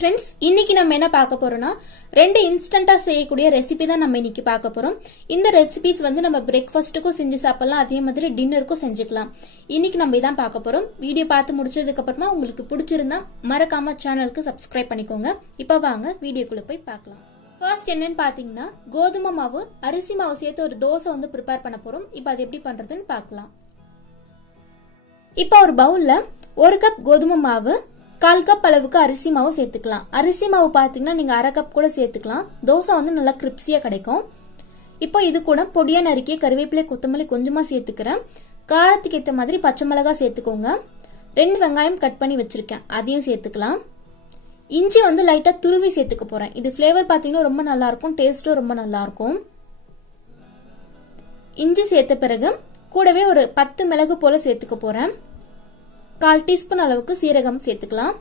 friends, இன்னைக்கு நம்ம என்ன பார்க்க போறோம்னா ரெண்டு இன்ஸ்டன்ட்டா செய்யக்கூடிய ரெசிபி தான் நம்ம இன்னைக்கு பார்க்க போறோம். இந்த ரெசிபிஸ் வந்து நம்ம பிரேக்ஃபாஸ்ட்டுக்கும் செஞ்சு சாப்பிடலாம், அதே மாதிரி டின்னருக்கும் செஞ்சுக்கலாம். இன்னைக்கு நம்ம இதான் பார்க்க போறோம். வீடியோ பார்த்து முடிச்சதுக்கு அப்புறமா உங்களுக்கு பிடிச்சிருந்தா மறக்காம சேனலுக்கு சப்ஸ்கிரைப் பண்ணிக்கோங்க. இப்போ வாங்க வீடியோக்குள்ள போய் பார்க்கலாம். ஃபர்ஸ்ட் என்னன்னு பாத்தீங்கன்னா கோதுமை மாவு அரிசி மாவு சேர்த்து ஒரு தோசை வந்து ப்ரிப்பேர் பண்ண போறோம். இப்போ அது எப்படி பண்றதுன்னு பார்க்கலாம். இப்போ ஒரு பவுல்ல 1 கப் கோதுமை மாவு 1/4 கப் அளவுக்கு அரிசி மாவு சேர்த்துக்கலாம். அரிசி மாவு பாத்தீங்கன்னா நீங்க 1/2 கப் கூட சேர்த்துக்கலாம். தோசை வந்து நல்லா கிரிப்ஸியா கிடைக்கும். இப்போ இது கூட பொடியா நறுக்கிய கறிவேப்பிலை கொத்தமல்லி கொஞ்சமா சேர்த்துக்கிறேன். காரத்துக்கு ஏற்ற மாதிரி பச்சை மிளகாய் சேர்த்துக்கோங்க. 2 வெங்காயம் கட் பண்ணி வச்சிருக்கேன், அதையும் சேர்த்துக்கலாம். இஞ்சி வந்து லைட்டா துருவி சேர்த்துக்க போறேன். இது ஃபிளேவர் பாத்தீங்கன்னா ரொம்ப நல்லா இருக்கும், டேஸ்டும் ரொம்ப நல்லா இருக்கும். இஞ்சி சேர்த்த பிறகு கூடவே ஒரு 10 மிளகு போல சேர்த்துக்க போறேன். 1/4 டீஸ்பூன் அளவுக்கு சீரகம் சேர்த்துக்கலாம்.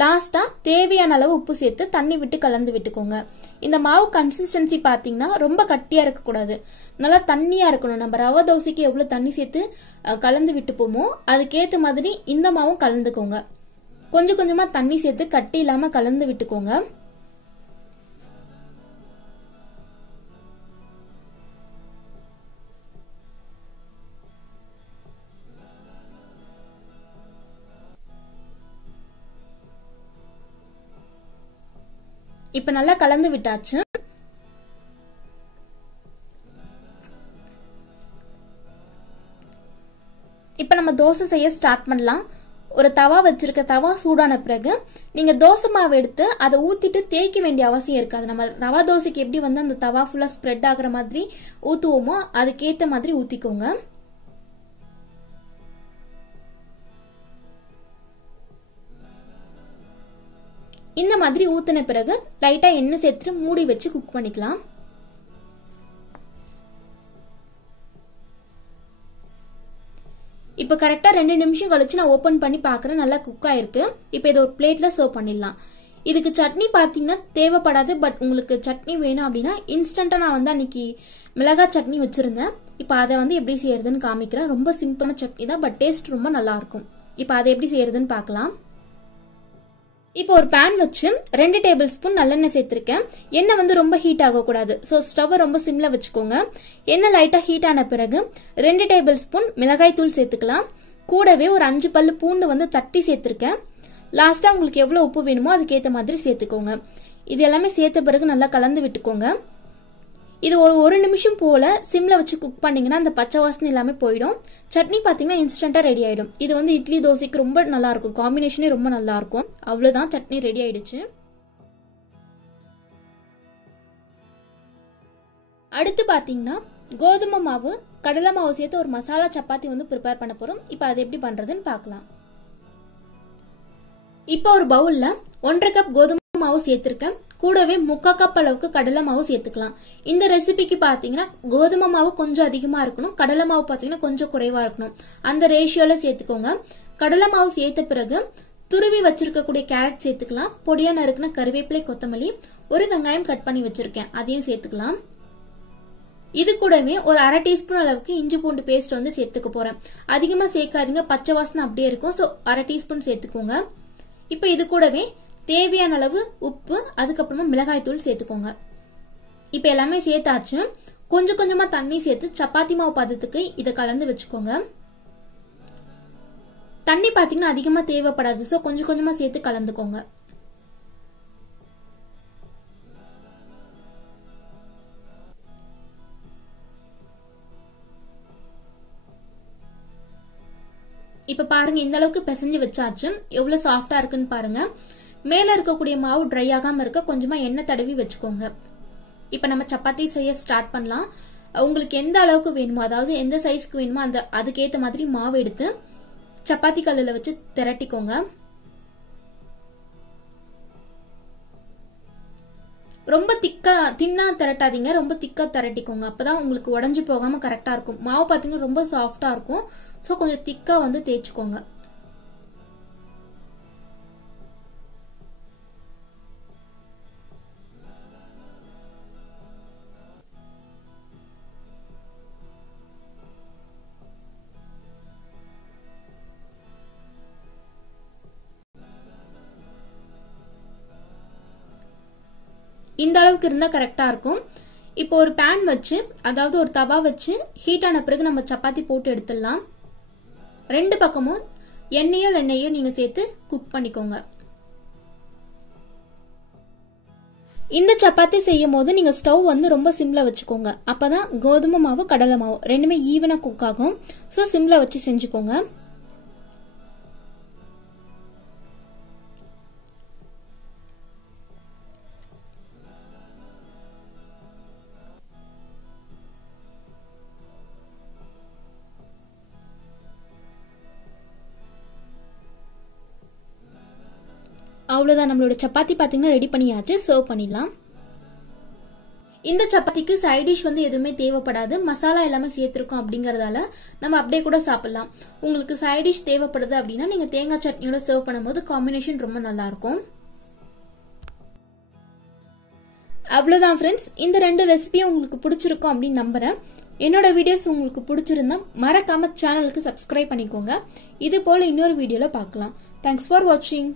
லாஸ்டா தேவையான அளவு உப்பு சேர்த்து தண்ணி விட்டு கலந்து விட்டுக்கோங்க. இந்த மாவு கன்சிஸ்டன்சி பாத்தீங்கன்னா ரொம்ப கட்டியா இருக்க கூடாது, நல்லா தண்ணியா இருக்கணும். நம்ம ரவை தோசைக்கு எவ்வளவு தண்ணி சேர்த்து கலந்து விட்டுப்போமோ அதுக்கேற்ற மாதிரி இந்த மாவும் கலந்துக்கோங்க. கொஞ்சம் கொஞ்சமா தண்ணி சேர்த்து கட்டி இல்லாம கலந்து விட்டுக்கோங்க. இப்ப நல்லா கலந்து விட்டாச்சு. இப்ப நம்ம தோசை செய்ய ஸ்டார்ட் பண்ணலாம். ஒரு தவா வச்சிருக்க, தவா சூடான பிறகு நீங்க தோசை மாவு எடுத்து அதை ஊத்திட்டு தேய்க்க வேண்டிய அவசியம் இருக்காது. நம்ம ரவா தோசைக்கு எப்படி வந்து அந்த தவா ஃபுல்லா ஸ்ப்ரெட் ஆகுற மாதிரி ஊத்துவோமோ அதுக்கேத்த மாதிரி ஊத்திக்கோங்க. இந்த மாதிரி ஊத்தின பிறகு லைட்டா எண்ணெய் சேர்த்து மூடி வச்சு குக் பண்ணிக்கலாம். இப்ப கரெக்டா 2 நிமிஷம் கழிச்சு நான் ஓபன் பண்ணி பாக்குறேன், நல்லா குக் ஆயிருக்கு. இப்ப இதை ஒரு பிளேட்ல சர்வ் பண்ணிடலாம். இதுக்கு சட்னி பாத்தீங்கன்னா தேவைப்படாது, பட் உங்களுக்கு சட்னி வேணும் அப்படின்னா இன்ஸ்டன்டா நான் வந்து அன்னைக்கு மிளகாய் சட்னி வச்சிருந்தேன். இப்ப அதை வந்து எப்படி செய்யறதுன்னு காமிக்கிறேன். ரொம்ப சிம்பிளான சட்னி தான், பட் டேஸ்ட் ரொம்ப நல்லா இருக்கும். இப்ப அதை எப்படி செய்யறதுன்னு பார்க்கலாம். இப்போ ஒரு பேன் வச்சு 2 டேபிள் ஸ்பூன் நல்லெண்ணெய் சேர்த்திருக்கேன். எண்ணெய் வந்து ரொம்ப ஹீட் ஆகக்கூடாது, ஸோ ஸ்டவ் ரொம்ப சிம்ல வச்சுக்கோங்க. எண்ணெய் லைட்டா ஹீட் ஆன பிறகு 2 டேபிள் ஸ்பூன் மிளகாய் தூள் சேர்த்துக்கலாம். கூடவே ஒரு 5 பல்லு பூண்டு வந்து தட்டி சேர்த்திருக்கேன். லாஸ்டா உங்களுக்கு எவ்வளவு உப்பு வேணுமோ அதுக்கேற்ற மாதிரி சேர்த்துக்கோங்க. இது எல்லாமே சேர்த்த பிறகு நல்லா கலந்து விட்டுக்கோங்க. இது ஒரு நிமிஷம் போல சிம்ல வச்சு குக் பண்ணீங்கன்னா அந்த பச்சை வாசனை எல்லாமே போயிடும். சட்னி பாத்தீங்கன்னா இன்ஸ்டன்டா ரெடி ஆயிடும். இது வந்து இட்லி தோசைக்கு ரொம்ப நல்லா இருக்கும், காம்பினேஷனே ரொம்ப நல்லா இருக்கும். அவ்வளவுதான், சட்னி ரெடி ஆயிடுச்சு. அடுத்து பாத்தீங்கன்னா கோதுமை மாவு கடலை மாவு சேர்த்து ஒரு மசாலா சப்பாத்தி வந்து ப்ரிப்பேர் பண்ண போறோம். இப்ப அது எப்படி பண்றதுன்னு பார்க்கலாம். இப்போ ஒரு பவுல்ல 1/2 கப் கோதுமை மாவு சேர்த்திருக்கேன். கூடவே 3/4 கப் அளவுக்கு கடலை மாவு சேர்த்துக்கலாம். இந்த ரெசிபிக்கு பாத்தீங்கன்னா கோதுமை மாவு கொஞ்சம் அதிகமா இருக்கணும், கடலை மாவு பாத்தீங்கன்னா கொஞ்சம் குறைவா இருக்கணும். அந்த ரேஷியோல சேர்த்துக்கோங்க. கடலை மாவு சேர்த்த பிறகு துருவி வச்சிருக்கக்கூடிய கேரட் சேர்த்துக்கலாம். பொடியா நறுக்குன கறிவேப்பிலை கொத்தமல்லி, ஒரு வெங்காயம் கட் பண்ணி வச்சிருக்கேன், அதையும் சேர்த்துக்கலாம். இது கூடவே ஒரு 1/2 டீஸ்பூன் அளவுக்கு இஞ்சி பூண்டு பேஸ்ட் வந்து சேர்த்துக்க போறேன். அதிகமா சேர்க்காதீங்க, பச்சை வாசனை அப்படியே இருக்கும். சோ 1/2 டீஸ்பூன் சேர்த்துக்கோங்க. இப்ப இது கூடவே தேவையான அளவு உப்பு, அதுக்கப்புறமா மிளகாய் தூள் சேர்த்துக்கோங்க. இப்ப எல்லாமே சேர்த்தாச்சு. கொஞ்சம் கொஞ்சமா தண்ணி சேர்த்து சப்பாத்தி மாவு பதத்துக்கு இதை கலந்து வச்சுக்கோங்க. தண்ணி பாத்தீங்கன்னா அதிகமா தேவைப்படாது, சோ கொஞ்சம் கொஞ்சமா சேர்த்து கலந்துக்கோங்க. இப்ப பாருங்க, இந்த அளவுக்கு பிசைஞ்சு வச்சாச்சு. எவ்வளவு சாஃப்டா இருக்குன்னு பாருங்க. மேல இருக்கக்கூடிய மாவு ட்ரை ஆகாம இருக்க கொஞ்சமா எண்ணெய் தடவி வச்சுக்கோங்க. இப்ப நம்ம சப்பாத்தி செய்ய ஸ்டார்ட் பண்ணலாம். உங்களுக்கு எந்த அளவுக்கு வேணுமோ, அதாவது எந்த சைஸ்க்கு வேணுமோ அதுக்கேத்த மாதிரி மாவு எடுத்து சப்பாத்தி கல்லுல வச்சு திரட்டிக்கோங்க. ரொம்ப தின்னா திரட்டாதீங்க, ரொம்ப திக்கா திரட்டிக்கோங்க. அப்பதான் உங்களுக்கு உடஞ்சு போகாம கரெக்டா இருக்கும். மாவு பாத்தீங்கன்னா ரொம்ப சாஃப்டா இருக்கும், சோ கொஞ்சம் திக்கா வந்து தேய்ச்சுக்கோங்க. இந்த அளவுக்கு இருந்தா கரெக்டா இருக்கும். இப்போ ஒரு பேன் வச்சு, அதாவது ஒரு தவா வச்சு ஹீட் ஆன பிறகு நம்ம சப்பாத்தி போட்டு எடுத்துடலாம். 2 பக்கமும் எண்ணெயோ நீங்க சேர்த்து குக் பண்ணிக்கோங்க. இந்த சப்பாத்தி செய்யும் போது நீங்க ஸ்டவ் வந்து ரொம்ப சிம்ல வச்சுக்கோங்க. அப்பதான் கோதுமை மாவு கடலை மாவு ரெண்டுமே ஈவனா குக் ஆகும். சோ சிம்ல வச்சு செஞ்சுக்கோங்க. அவ்வளவுதான், நம்மளோட சப்பாத்தி பாத்தீங்கன்னா ரெடி பண்ணியாச்சு. சர்வ் பண்ணிடலாம். இந்த சப்பாத்திக்கு சைட் டிஷ் வந்து எதுவுமே தேவைப்படாது. மசாலா எல்லாமே சேர்த்திருக்கோம் அப்படிங்கறதால நம்ம அப்படியே கூட சாப்பிடலாம். உங்களுக்கு சைட் டிஷ் தேவைப்படுது அப்படின்னா நீங்க தேங்காய் சட்னியோட சர்வ் பண்ணும்போது காம்பினேஷன் ரொம்ப நல்லா இருக்கும். அவ்வளவுதான் ஃப்ரெண்ட்ஸ், இந்த 2 ரெசிபியும் உங்களுக்கு பிடிச்சிருக்கும் அப்படின்னு நம்புறேன். என்னோட வீடியோஸ் உங்களுக்கு பிடிச்சிருந்தா மறக்காம சேனலுக்கு சப்ஸ்கிரைப் பண்ணிக்கோங்க. இது போல இன்னொரு வீடியோல பார்க்கலாம். தேங்க்ஸ் ஃபார் வாட்சிங்.